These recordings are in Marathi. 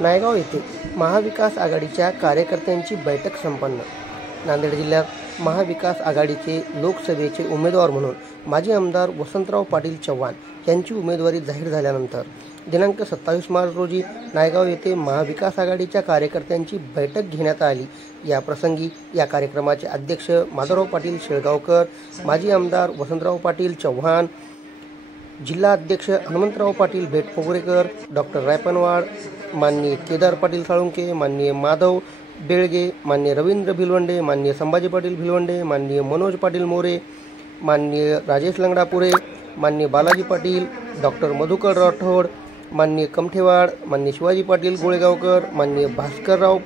नायगाव येथे महाविकास आघाडीच्या कार्यकर्त्यांची बैठक संपन्न। नांदेड जिल्ह्यात महाविकास आघाडीचे लोकसभेचे उमेदवार म्हणून माजी आमदार वसंतराव पाटील चव्हाण यांची उमेदवारी जाहीर झाल्यानंतर दिनांक 27 मार्च रोजी नायगाव येथे महाविकास आघाडीच्या कार्यकर्त्यांची बैठक घेण्यात आली। या प्रसंगी या कार्यक्रमाचे अध्यक्ष माधवराव पाटील शेळगावकर, माजी आमदार वसंतराव पाटील चव्हाण, जिल्हा अध्यक्ष हनुमंतराव पाटील भेटपोगरेकर, डॉक्टर रायपनवाड, माननीय केदार पाटील साळुंके, माननीय माधव बेळगे, माननीय रवींद्र भिलवंडे, माननीय संभाजी पाटील भिलवंडे, माननीय मनोज पाटील मोरे, माननीय राजेश लंगडापुरे, माननीय बालाजी पाटील, डॉक्टर मधुकर राठोड, माननीय कमठेवाड, माननीय शिवाजी पाटील गोळेगावकर, माननीय भास्करराव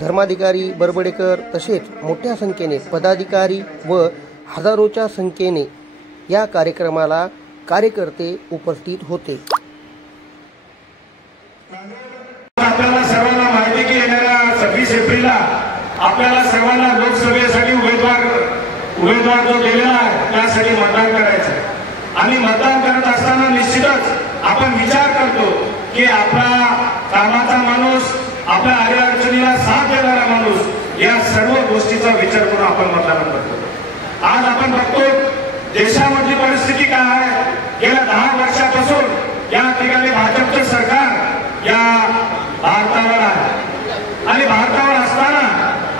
धर्माधिकारी बरबडेकर तसेच मोठ्या संख्येने पदाधिकारी व हजारोच्या संख्येने या कार्यक्रमाला कार्यकर्ते उपस्थित होते। आपल्याला सर्वांना माहिती की येणाऱ्या 26 एप्रिलला आपल्याला सर्वांना लोकसभेसाठी उमेदवार जो गेलेला आहे त्यासाठी मतदान करायचं आणि मतदान करत असताना निश्चितच आपण विचार करतो की आपला कामाचा माणूस, आपल्या अडचणीला साथ देणारा माणूस, या सर्व गोष्टीचा विचार करून आपण मतदान करतो। आज आपण बघतो देशामधली परिस्थिती काय आहे। गेल्या 10 वर्षापासून या ठिकाणी भाजपचे सरकार या भारतावर आहे आणि भारतावर असताना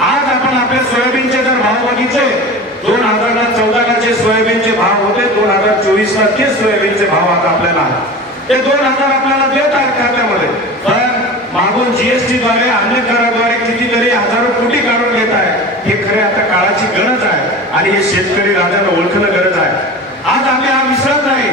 आज आपण आपले सोयाबीनचे जर भाव बघितले, 2014ला जे सोयाबीनचे भाव होते 2024ला ते सोयाबीनचे भाव आता आपल्याला ते 2000 आपल्याला देत आहेत खात्यामध्ये, पण मागून जीएसटीद्वारे अन्य कराद्वारे कितीतरी हजारो कोटी काढून घेत आहे। हे खरे आता काळाची गरज आहे आणि हे शेतकरी राजाला ओळखणं गरज आहे। आज आम्ही हा विसरत नाही।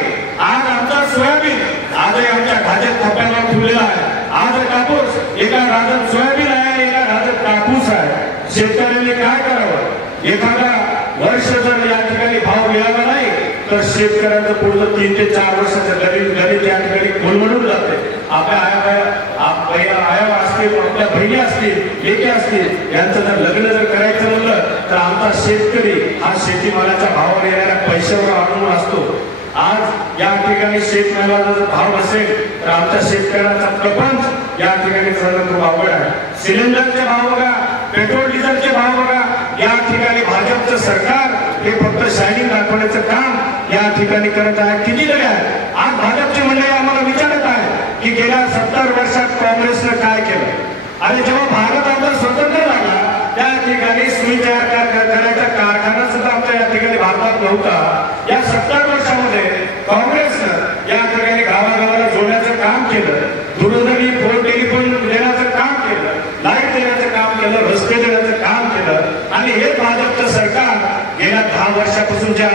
आज आमचा सोयाबीन आजही आमच्या खात्यात थप्प्यावर ठेवलेला आहे। आज कापूस, एका राज्यात सोयाबीन आहे, एका राज्यात कापूस आहे। शेतकऱ्यांनी काय करावं? एखादा वर्ष जर या ठिकाणी भाव मिळाला नाही तर शेतकऱ्यांचं पुढचं 3 ते 4 वर्षाचं गणित या ठिकाणी कोलमडून जाते। आपल्या आया असतील, आपल्या बहिणी असतील, लेकी असतील, यांचं जर लग्न जर करायचं म्हणलं तर आमचा शेतकरी हा शेतीमालाच्या भावावर येणाऱ्या पैशावर अवलंबून असतो। आज या ठिकाणी शेतमालाचा जर भाव असेल तर आमच्या शेतकऱ्यांचा प्रपंच या ठिकाणी करणं खूप अवघड आहे। सिलेंडरचे भाव बघा, पेट्रोल डिझेलचे भाव बघा, या ठिकाणी भाजपचं सरकार हे फक्त शायनिंग दाखवण्याचं काम या ठिकाणी करत आहे। कितीतरी आहे। आज भाजपची मंडळी आम्हाला विचारत आहे की गेल्या 70 वर्षात काँग्रेसनं काय केलं आणि जेव्हा भारत आपला स्वतंत्र झाला त्या ठिकाणी सुई तयार करायचा कारखाना सुद्धा आमच्या या ठिकाणी भारतात नव्हता। या 70 वर्षामध्ये काँग्रेसनं या ठिकाणी गावागावाला जोडण्याचं काम केलं, दूरध्वनी फोन टेलिफोन देण्याचं काम केलं, लाईट देण्याचं काम केलं, रस्ते देण्याचं काम केलं आणि हे भाजपचं सरकार गेल्या 10 वर्षापासून ज्या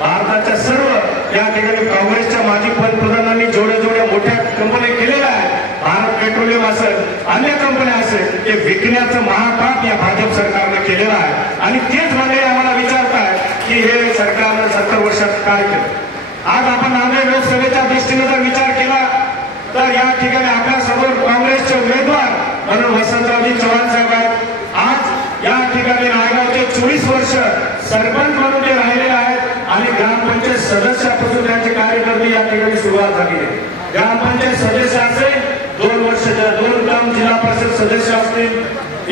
भारताच्या सर्व या ठिकाणी काँग्रेसच्या माजी पंतप्रधानांनी जोड्या मोठ्या कंपन्या केलेल्या आहेत, भारत पेट्रोलियम असेल, अन्य कंपन्या असेल, ते विकण्याचं महापाप या भाजप सरकारने केलेलं आहे आणि तेच मंडळी आम्हाला विचारताय की हे सरकारनं 70 वर्षात काय केलं। आज आपण नांदेड लोकसभेच्या दृष्टीने जर विचार केला तर या ठिकाणी आपल्या समोर काँग्रेसचे उमेदवार म्हणून वसंतरावजी चव्हाण साहेब आहेत। आज या ठिकाणी नायगावचे 24 वर्ष सरपंच म्हणून ते राहिलेले आहेत आणि ग्रामपंचायत सदस्यापासून त्यांचे कार्यकर्ते या ठिकाणी सुरुवात झाली आहे। ग्रामपंचायत सदस्य असेल, 2 वर्ष 2 टर्म जिल्हा परिषद सदस्य असतील,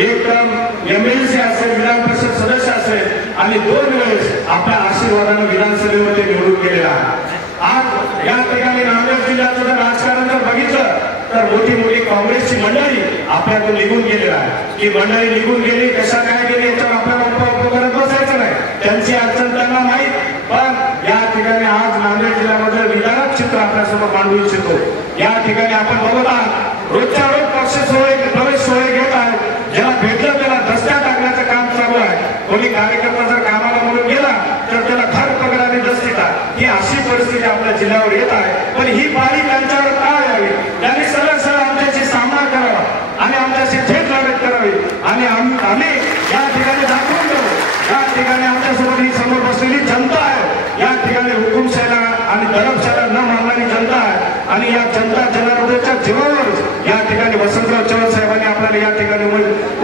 1 टर्म एमएलसी असेल, विधान परिषद सदस्य असेल आणि 2 वेळेस आपल्या आशीर्वादाने विधानसभेमध्ये निवडून गेलेला आहे। आज या ठिकाणी नांदेड जिल्ह्याचं जर राजकारण जर बघितलं तर मोठी काँग्रेसची मंडळी आपल्यातून निघून गेलेला आहे। ही मंडळी निघून गेली, कशा काय गेली याच्यावर आपल्याला उप करत बसायचं नाही, त्यांची अडचण त्यांना माहीत, पण या ठिकाणी आज नांदेड जिल्ह्यामध्ये विधारक चित्र आपल्यासमोर मांडू इच्छितो। या ठिकाणी आपण बघत आहात रोजच्या रोज पक्ष सोहळे, प्रवेश सोहळे घेत आहेत, ज्याला भेटलं त्याला दस्त्या टाकण्याचं काम चालू आहे। कोणी कार्यकर्ता जर कामाला म्हणून गेला तर त्याला थर पगडाने दस्त देतात। ही अशी परिस्थिती आपल्या जिल्ह्यावर येत आहे, पण ही पाळी त्यांच्यावर का यावी? त्यांनी सरळ आमच्याशी सामना करावा आणि आमच्याशी थेट लढत करावी आणि आम्ही या ठिकाणी दाखवून देऊ। या ठिकाणी आमच्यासोबत ही समोर बसलेली जनता आहे, या ठिकाणी हुकुमशाहीला आणि दडपशाहीला न मानणारी जनता आहे आणि या जनता जनार्दनाच्या जीवावर या ठिकाणी वसंतराव चव्हाण साहेबांनी आपल्याला या ठिकाणी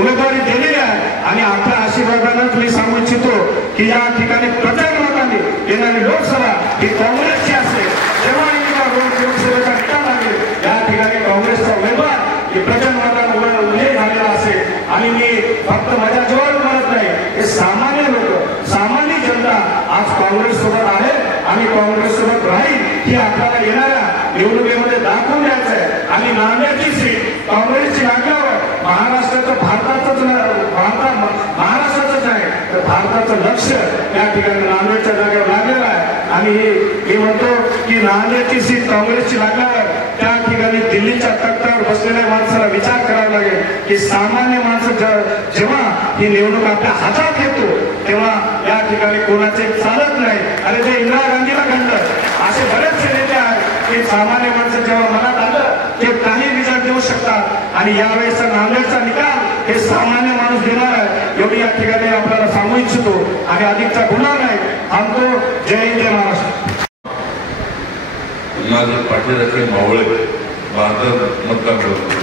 उमेदवारी दिलेली आहे आणि आपल्या आशीर्वादानंच मी सांगू इच्छितो की या ठिकाणी प्रचंड मताने येणारी लोकसभा ही काँग्रेसची असेल। जेव्हा लोकसभेचा निकाल लागेल या ठिकाणी काँग्रेसचा उमेदवार आणि काँग्रेससोबत राहील ही आपल्याला येणाऱ्या निवडणुकीमध्ये दाखवून द्यायचं आहे. आणि नांदेडची सीट काँग्रेसची लागल्यावर महाराष्ट्राचं महाराष्ट्राचंच आहे, तर भारताचं लक्ष या ठिकाणी नांदेडच्या जागेवर लागलेलं आहे. आणि मी म्हणतो की नांदेडची सीट काँग्रेसची लागल्यावर त्या ठिकाणी दिल्लीच्या तख्तावर बसलेल्या माणसाला विचार करावा लागेल की सामान्य माणसं जेव्हा ही निवडणूक आपल्या हातात घेतो तेव्हा या ठिकाणी कोणाचे चालत नाही. आणि ते इंदिरा गांधीला घडलं, असे बरेचसे नेते आहेत की सामान्य माणसं जेव्हा मनात आलं ते काही रिझल्ट देऊ शकतात. आणि यावेळेचा नांदेडचा निकाल हे सामान्य माणूस देणार आहे एवढी या ठिकाणी आपल्याला सांगू इच्छितो. आणि अधिकचा गुन्हा नाही थांबतो. जय हिंद, जय महाराष्ट्र. माझे पाठीराखे मावळे बहादर मतदान करतो.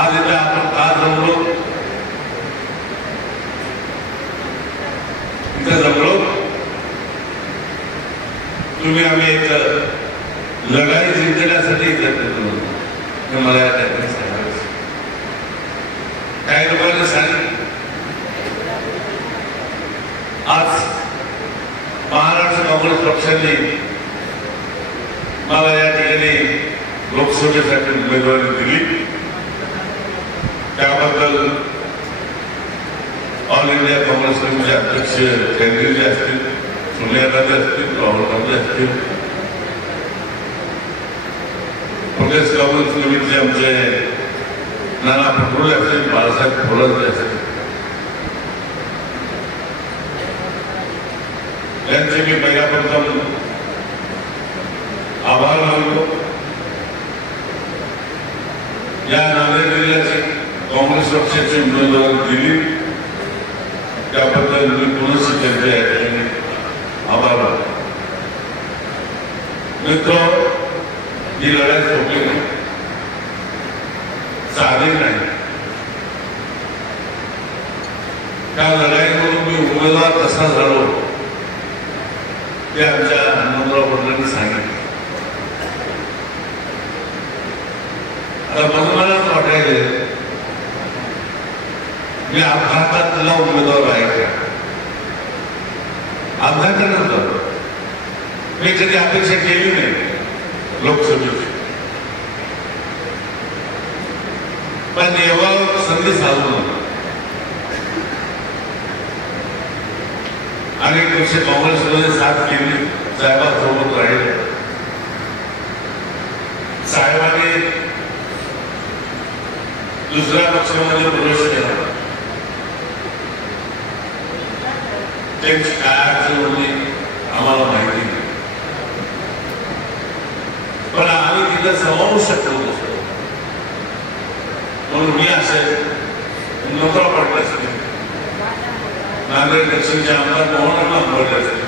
आज इथे आपण का जमलो, इथे जमलो तुम्ही आम्ही एक लढाई जिंकण्यासाठी मला या ठिकाणी सांगायचं. काही लोकांनी सांगितलं आज महाराष्ट्र काँग्रेस पक्षाने मला या ठिकाणी लोकसभेसाठी उमेदवारी दिली. त्याबद्दल ऑल इंडिया काँग्रेस कमिटीचे अध्यक्ष खैरजी असतील, सोनिया गांधी असतील, राहुल गांधी असतील, प्रदेश काँग्रेस कमिटीचे आमचे नाना पटोले असतील, बाळासाहेब थोरात असतील, त्यांचे मी पहिल्यापासून आभार मानतो. या नांदेड जिल्ह्याची काँग्रेस पक्षाची उमेदवारी दिली त्याबद्दल मी पुनश्च त्यांचे आभार मानतो. मित्र, ही लढाई सोपली नाही, साधी नाही. त्या लढाईमधून मी उमेदवार कसा झालो ते आमच्या हनुमंतराव पाटलांनी सांगितलं. आता मला वाटायला मी अपघातातला उमेदवार आहे का? अपघातानंतर मी कधी अपेक्षा केली नाही लोकसभेची, पण एवढा संधी साधून अनेक वर्ष काँग्रेसमध्ये साथ केली, साहेबांसोबत राहिले. साहेबांनी दुसऱ्या पक्षामध्ये प्रवेश केला, त्यांची काय अडचण होती आम्हाला माहिती नाही, पण आम्ही तिथं समावू शकलो नसतो. म्हणून मी असे हनुमंतराव पाटील असतील, नांदेड दक्षिणचे आमदार मोहन पाटील असतील,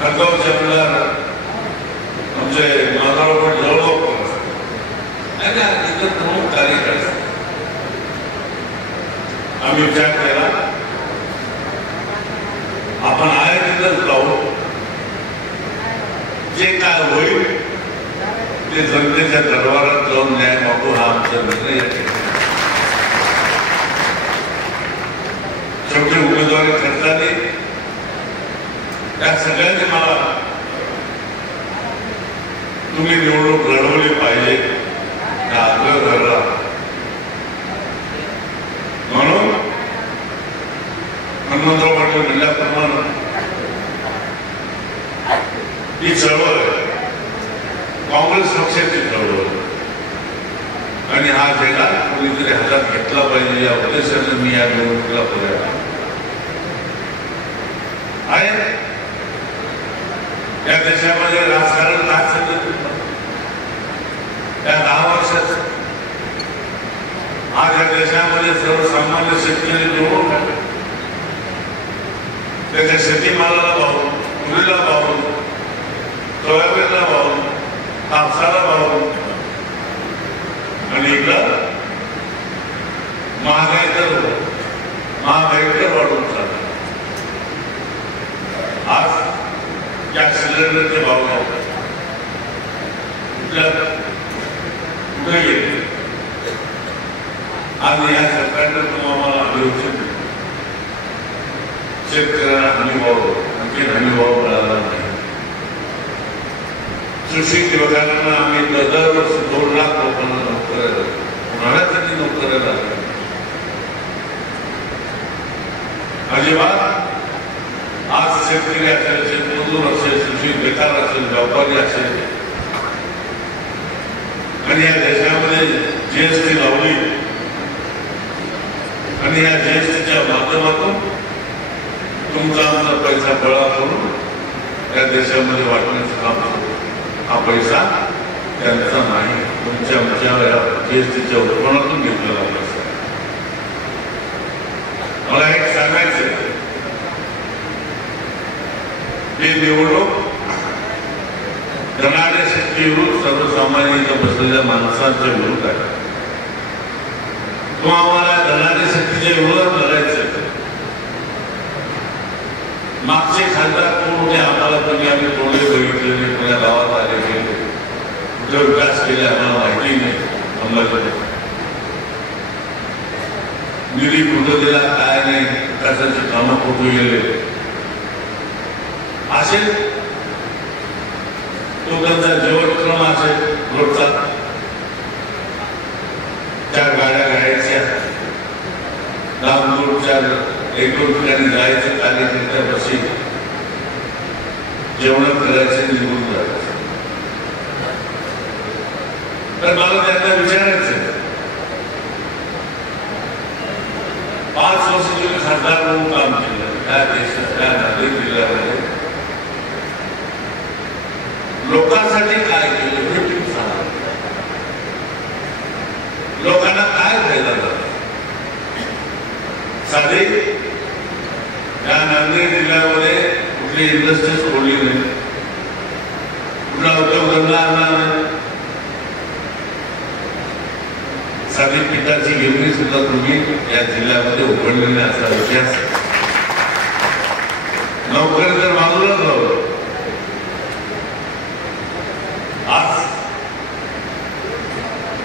खडगावचे आमदार आमचे माधवराव पाटील जवळगावकर असतील, आणि तिथं प्रमुख कार्यकर्ते आम्ही विचार केला आपण आहे तिथंच राहू, जे काय होईल ते जनतेच्या दरबारात जाऊन न्याय मागू हा आमचा निर्णय आहे. शेवटी उमेदवारी करताना त्या सगळ्यांनी मला तुम्ही निवडणूक लढवली पाहिजे हा आग्रह धरला. म्हणून हनुमंतराव पाटील म्हणल्याप्रमाणे ही चळवळ काँग्रेस पक्षाची चळवळ आणि हा झेंडा कोणीतरी हातात घेतला पाहिजे या उद्देशाने मी या निवडणुकीला पुढे आहे. या देशामध्ये राजकारण काय चाललं त्या 10 वर्षात आज या देशामध्ये सर्वसामान्य शेतकरी निवडून आले, त्याच्या शेतीमालाला भाव, तुरीला भाव, सोयाबीनला भाव, कापसाला भाव, आणि इकडं महागाई तर वाढून चालत. आज गॅस सिलेंडरचे भाव घालतात कुठे गेले. आज या सरकारने तुम्हाला अभिवृद्धी शेतकऱ्यांना हमीभाव आणखी हमीभाव मिळाला नाही. सुशिक्षित युवकांना आम्ही दरवर्षी 2 लाख लोकांना नोकऱ्या उन्हाळ्यासाठी नोकऱ्या लागल्या. अजिबात आज शेतकरी असेल, शेतमजूर असेल, सुशिक्षित बेकार असेल, व्यापारी असेल आणि या देशामध्ये जीएसटी लावली आणि या जीएसटीच्या माध्यमातून तुमचा आमचा पैसा गोळा करून या देशामध्ये वाटण्याचं काम सुरू. हा पैसा त्यांचा नाही, तुमच्या आमच्या या जीएसटीच्या उत्पन्नातून घेतलेला पैसा. मला एक सांगायचं, ही निवडणूक धनाढ्य शक्ती विरुद्ध सर्वसामान्य बसलेल्या माणसांच्या विरुद्ध आहे. तो आम्हाला धनाढ्य शक्तीच्या विरोधात लढायचं. मागचे खासदार कोण होते आम्हाला पण आम्ही तोडले बघितलेले, पुण्या गावात आले गेले, कुठे विकास केले आम्हाला माहिती नाही. अंमलबजावणी निधी कुठं दिला काय नाही, विकासाची कामं कुठे गेले असे तो त्यांचा जीवनक्रम असे रोजचा 4 गाड्या घ्यायच्या, लांब दूर 1-2 ठिकाणी जायचे, कार्यकर्त्या बशी जेवण करायचे, निघून जायचे. तर मला त्यांना विचारायचं, 5 वर्ष तुम्ही खासदार म्हणून काम केलं त्या देशात, त्या नांदेड जिल्ह्यामध्ये लोकांसाठी काय केलं हे तुम्ही सांगा. लोकांना काय फायदा झाला? साधे या नांदेड जिल्ह्यामध्ये कुठली इंडस्ट्रीज खोलली नाही, कुठला उद्योगधंदा आणला नाही, साधी पिठाची गिरणी सुद्धा तुम्ही या जिल्ह्यामध्ये उघडलेली असा इतिहास. नोकरी तर बाजूलाच राहू. आज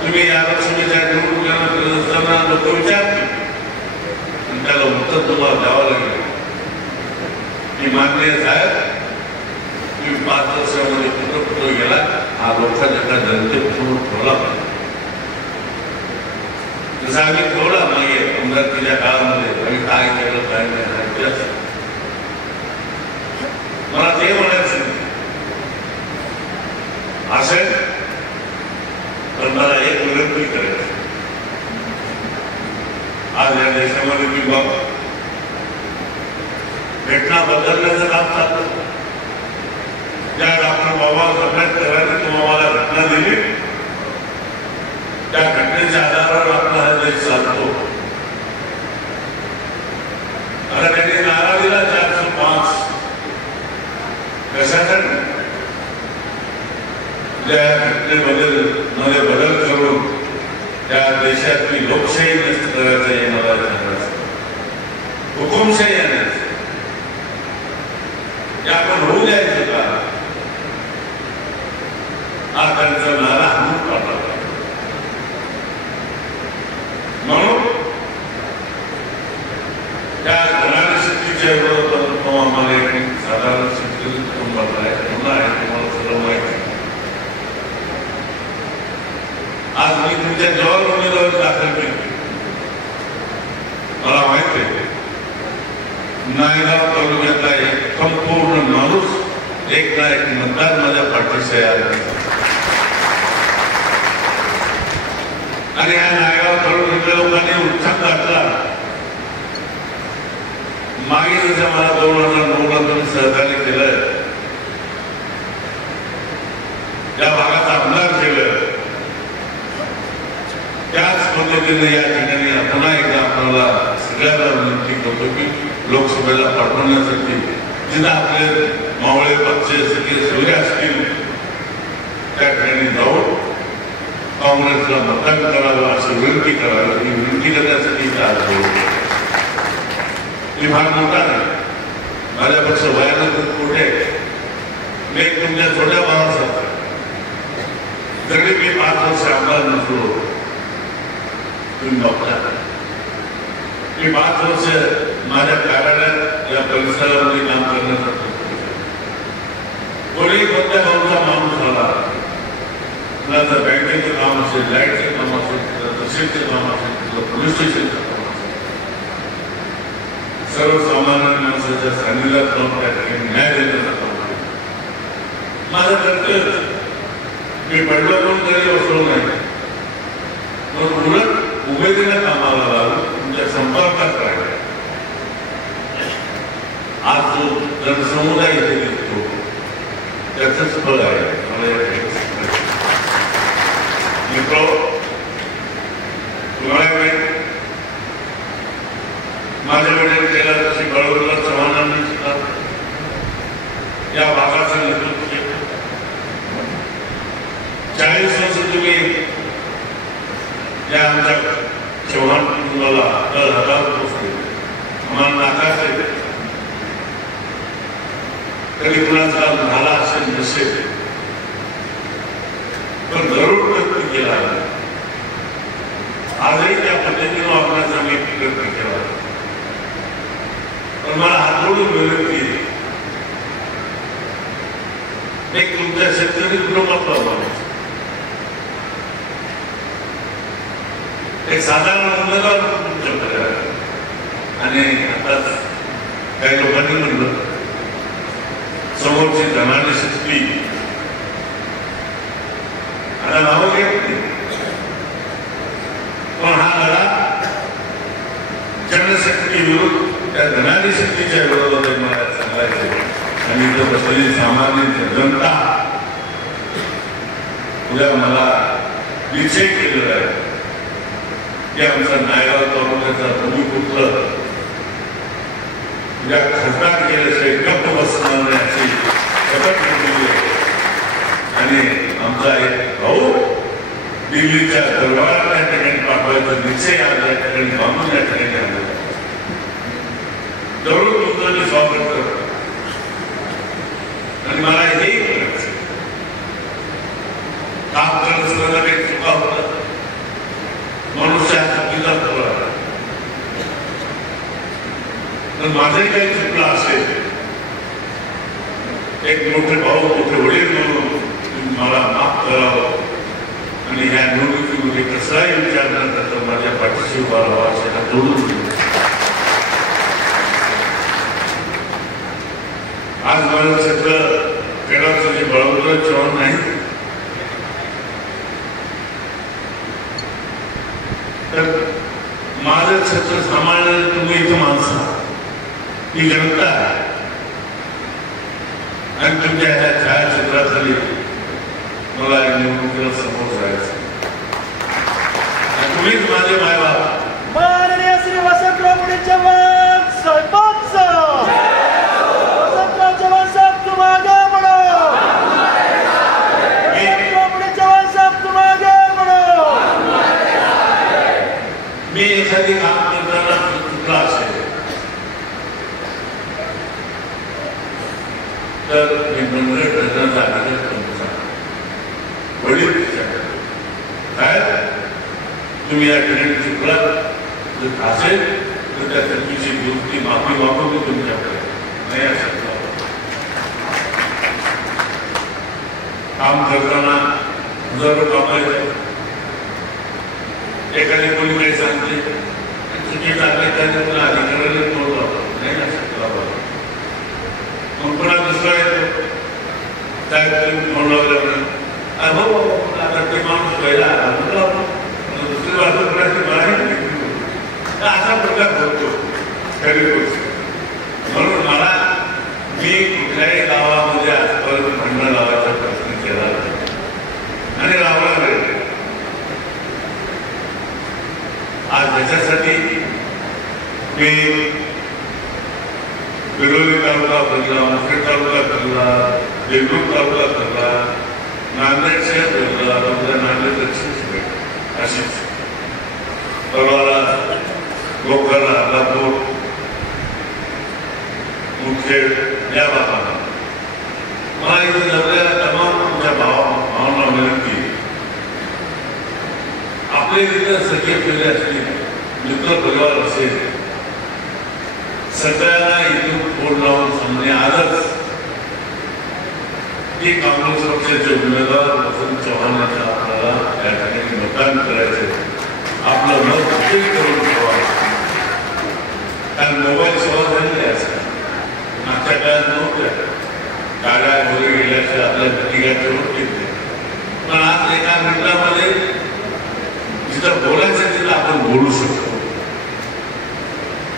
तुम्ही या लोकसभेच्या निवडणुकीला असताना लोक विचारतील, त्याला उत्तर तुम्हाला द्यावं लागेल की माननीय साहेब तुम्ही 5 वर्षामध्ये कुठं गेला, हा लोकांच्या जनतेसमोर ठेवला पाहिजे. जसं आम्ही ठेवला मागे अमरावतीच्या काळामध्ये आम्ही काय केलं काय नाही. मला ते म्हणायचं असेल तर मला एक विनंती करायची. आज या देशामध्ये मी बघ घटना बदलण्याचं काम चालतं. त्या डॉक्टर बाबासाहेब आंबेडकरांनी तुम्हाला घटना दिली, त्या घटनेच्या आधारावर आपला हा देश चालतो. आता त्यांनी नारा दिला 405 कशासाठी? त्या घटनेमध्ये बदल करून त्या देशातली लोकशाही नष्ट करायचं हे मला सांगायचं. हुकुमशाही आणायचं या आपण होऊ द्यायचं का? हा त्यांचा नारा हाणून काढला. म्हणून त्या धनाढ्य शक्तीच्या विरोधात आम्हाला एक साधारण शेतकरी कुटुंबाला आहे, तुम्हाला सर्व माहिती. आज मी तुमच्या जवळ उमेदवारी दाखल केली. मला माहिती आहे नायगाव तालुक्यातला एक संपूर्ण माणूस एक ना एक मतदार माझ्या पाठीशी आहे. आणि या नायगाव तालुक्यातल्या लोकांनी उत्साह दाखला. मागे जसं मला 2009ला तुम्ही सहकार्य केलं, त्या भागाचा आमदार केलं, त्याच पद्धतीने या ठिकाणी पुन्हा एकदा आपल्याला सगळ्यांना विनंती करतो की लोकसभेला पाठवण्यासाठी जिथं आपले मावळे पक्ष सगळे सगळे असतील त्या ठिकाणी जाऊन काँग्रेसला मतदान करावं अशी विनंती करावी. ही विनंती करण्यासाठी आज मी फार मोठा नाही, माझ्यापेक्षा वयानं खूप मोठे, मी तुमच्या छोट्या भावासारखा. जरी मी 5 वर्ष आमदार नसलो तुम्ही बघता, मी 5 वर्ष माझ्या कार्यालयात या परिसरामध्ये काम करण्याचा कोणी कोणत्या गावचा माणूस आला, कुणाचं बँकेचं काम असेल, लाईटचं काम असेल, तहसीलचं काम असेल, पोलीस स्टेशनचं काम असेल, सर्वसामान्य माणसाच्या सानिध्यात जाऊन त्या ठिकाणी न्याय देण्याचं काम केलं. माझं कर्तव्य मी पडलो म्हणून तरी बसलो नाही, मग उलट उमेदीने कामाला लागलो, तुमच्या संपर्कात राहिला. आज जो जनसमुदाय इथे दिसतो त्याचंच फळ आहे. मित्र, तुम्हाला माझ्याकडे गेल्या वर्षी बळवंत चव्हाणांनी सुद्धा या भागाचं नेतृत्व केलं. 40 वर्ष तुम्ही या आमच्या चव्हाण कुटुंबाला दर हजार पोचले, आम्हाला नाकाचे कधी कुणाचा झाला असेल नसेल, पण जरूर प्रयत्न केला. आजही त्या पद्धतीने वापरण्याचा मी प्रयत्न केला. पण मला हात जोडून विनंती आहे, एक तुमच्या शेतकरी कुटुंबात वापरायचं, एक साधारण उमेदवार तुमच्याकडे. आणि आताच काही लोकांनी म्हणलं समोरची धनानी शक्ती, आता नावं घेत नाही, पण हा लढा जनशक्ती विरुद्ध त्या धनानी शक्तीच्या विरोधात मला सांगायचं. आणि इथं बसलेली सामान्य जनता उद्या मला निश्चय केलेला आहे की आमचा नायगाव तालुक्याचा भूमिपुत्र उद्या खासदार केल्याशिवाय गप्प बसणार नाही अशी शपथ घेतलेली आहे. आणि आमचा एक भाऊ दिल्लीच्या दरबारात त्या ठिकाणी पाठवायचा निश्चय आज या ठिकाणी बांधून या ठिकाणी आणला. जरूर तुमचं मी स्वागत करतो. आणि मला हेही करायचं, काम करत असताना काही चुका होतात, मनुष्य हा चुकीचा होता. तर माझंही काही चुकलं असेल, एक मोठे भाऊ मोठे वडील म्हणून मला माफ करावं आणि ह्या निवडणुकीमध्ये कसाही विचार न करता माझ्या पाठीशी उभा राहावा अशा जोडून. आज माझं सगळं केडाचं जे बळवंत चव्हाण नाही, तर माझं छत्र सांभाळलं तुम्ही इथं माणसं, ही जनता आहे. आणि तुमच्या ह्या छायाचित्राखाली मला निवडणुकीला समोर जायचं. तुम्हीच माझे मायबाप. माननीय श्री वसंतराव पुढे चव्हाण साहेबांचा, वसंतराव चव्हाण साहेब तुम आगे बढ़ो, वसंतराव पुढे चव्हाण साहेब तुम आगे बढ़ो. मी एखादी काम करताना चुकला असेल तर मी मंडळ करण्याचा अधिकार तुमचा वडील काय तुम्ही या ठिकाणी चुकला जर असेल तर त्या चुकीची दुरुस्ती माफी मागवतो तुमच्याकडे. नाही असं काम करताना हजारो काम येतात, एखादी कोणी काही सांगते चुकी टाकले त्याने तुला अधिकाऱ्याने तोड लावतो. नाही असं मग पुन्हा दुसरा येतो काय तोंड लावल्यामुळे हो आता ते माणूस पहिला दुसरी बाजू मलाही असा प्रकार होतो खरी गोष्ट. म्हणून मला मी कुठल्याही गावामध्ये आजपर्यंत भांडण लावायचा प्रयत्न केला आणि लावला नाही. आज त्याच्यासाठी मी बिलोली तालुका भरला, मुखेड तालुका भरला, देवरूख तालुका भरला, नांदेड शहर भरला, आपल्या नांदेड दक्षिण अशीच परवाला गोकर्ण, लातूर, मुखेड या भागाला मला इथे जमलेल्या तमाम तुमच्या भावांना विनंती, आपले तिथं सगळे पिढी असतील, मित्र परिवार असेल, सगळ्यांना इथून बोर्ड लावून सांगणे आजच की काँग्रेस पक्षाचे उमेदवार वसंत चव्हाण यांना आपल्याला या ठिकाणी मतदान करायचं, आपलं मत कुठेही करून ठेवा. कारण मोबाईल सेवा झालेली असतात, मागच्या काळात नव्हत्या, गाड्या वगैरे गेल्याच्या आपल्या प्रतिकाच्या होत. पण आज एका मिनिटामध्ये जिथं बोलायचं तिथं आपण बोलू शकतो.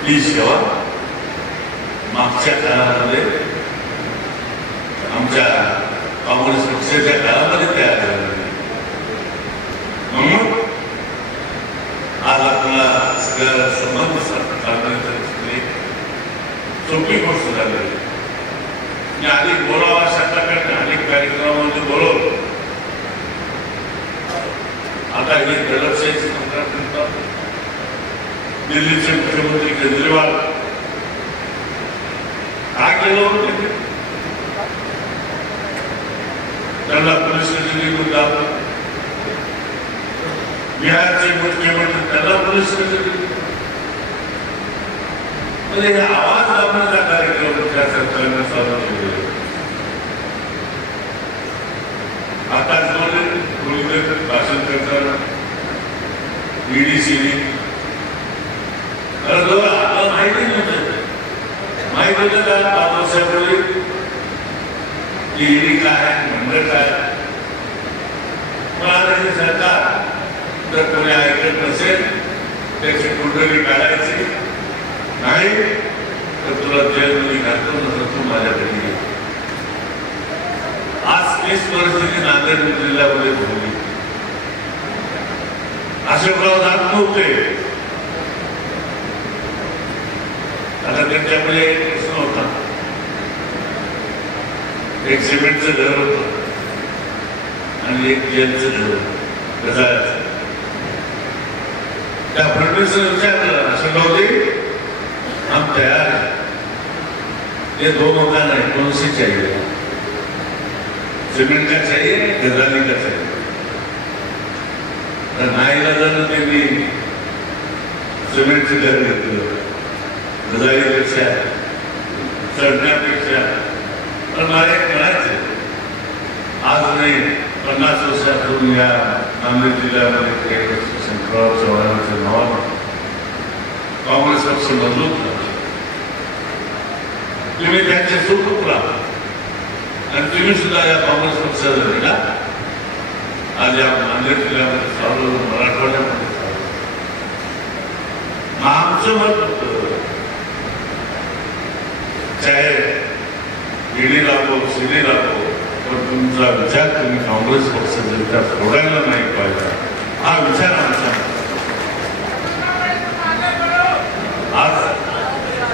ही सेवा मागच्या काळामध्ये आमच्या काँग्रेस पक्षाच्या काळामध्ये तयार झाली. म्हणून आज आपल्याला सगळ्या संबंध साधण्याची सोपी गोष्ट झाली. मी अधिक बोलावा अशा प्रकारच्या अनेक कार्यक्रमामध्ये बोलवलं. आता हे दडपशाहीची तक्रार करतात. दिल्लीचे मुख्यमंत्री केजरीवाल काय केलं होतं, त्यांना पोलीस कचेरी दाखल. बिहारचे मुख्यमंत्री त्यांना पोलीस कचेरी. म्हणजे आवाज दाबण्याचा कार्यक्रम त्या सरकारने चालू केले. आता भाषण करताना ईडीसीने आपल्याला माहिती नव्हतं. माहित होतं का 5 वर्षापूर्वी की ईडी काय मंडळ काय. पण आता हे सरकार जर कोणी ऐकत नसेल त्याची कुंडली काढायची नाही तर तुला जेलमध्ये घालतो नसतं, तू माझ्याकडे ये. आज तेच परिस्थिती नांदेड जिल्ह्यामध्ये होती. अशोकराव जात नव्हते. आता त्यांच्याकडे एक प्रश्न होता. एक सिमेंटचं घर होतं आणि एक जेलचं घर होतं. त्या फडणवीसने विचारलं, अशोकरावजी हम तैयार है, ये 2 मकान है, कौन सी चाहिए, सिमेंट का चाहिए गजाली का चाहिए. तर नाईलाजानं त्यांनी सिमेंटचं घर घेतलं. गजालीपेक्षा चढण्यापेक्षा. पण मला एक म्हणायचं, आज नाही 50 वर्षापूर्वी या नांदेड जिल्ह्यामध्ये शंकरराव चव्हाणांच्या नावानं काँग्रेस पक्ष मजबूत झाला. तुम्ही त्यांचे सुखरूप राहा आणि तुम्ही सुद्धा या काँग्रेस पक्षाचा दिला. आज या नांदेड जिल्ह्यामध्ये चालू, मराठवाड्यामध्ये चालू. आमचं मत होतं चाहे ईडी लागो सीडी लागो, पण तुमचा विचार तुम्ही काँग्रेस पक्षाचा विचार सोडायला नाही पाहिजे. हा विचार आमचा. आज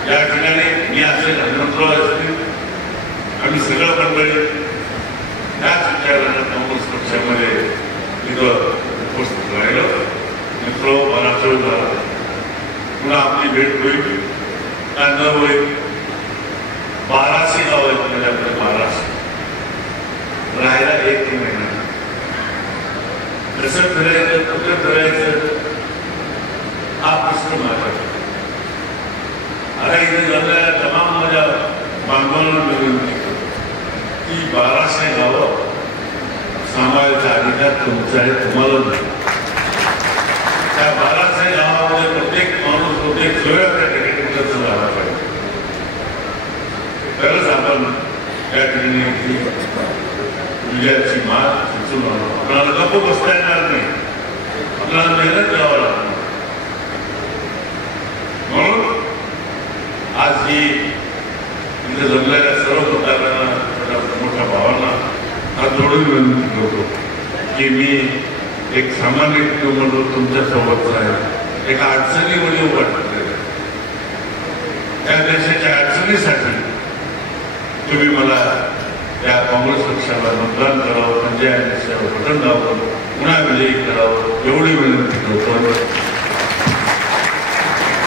या ठिकाणी मी असेल, हनुमंतराव असतील, आम्ही सगळं मंडळी त्याच विचारानं काँग्रेस पक्षामध्ये इथं उपस्थित राहिलो. मित्र बराच वेळ झाला. पुन्हा आपली भेट होईल का न होईल. 1200 गाव आहेत माझ्याकडे. 1200 राहायला 1 महिना. कसं फिरायचं, कुठं फिरायचं हा प्रश्न माझ्याकडे. आता इथे झालेल्या तमाम माझ्या बांधवांना विनंती करतो की 1200 गावं सांभाळायचा अधिकार तुमचा आहे, तुम्हाला नाही. त्या 1200 गावामध्ये प्रत्येक माणूस, प्रत्येक सोया त्या ठिकाणी कसं झाला पाहिजे. तरच आपण त्या ठिकाणी विजयाची मात सुचून आणू. आपल्याला गप्प बसता येणार नाही, आपल्याला मेहनत करावं लागणार. म्हणून आज ही इथे जमलेल्या सर्व लोकांना, मोठ्या भावांना हात जोडून विनंती करतो की मी एक सामान्य म्हणून तुमच्या सोबतचा आहे. एका अडचणीमध्ये उभा टाकलेला. त्या देशाच्या अडचणीसाठी तुम्ही मला या काँग्रेस पक्षाला मतदान करावं, पंजाब बटन दाबावं, पुन्हा विजयी करावं एवढी विनंती करतो.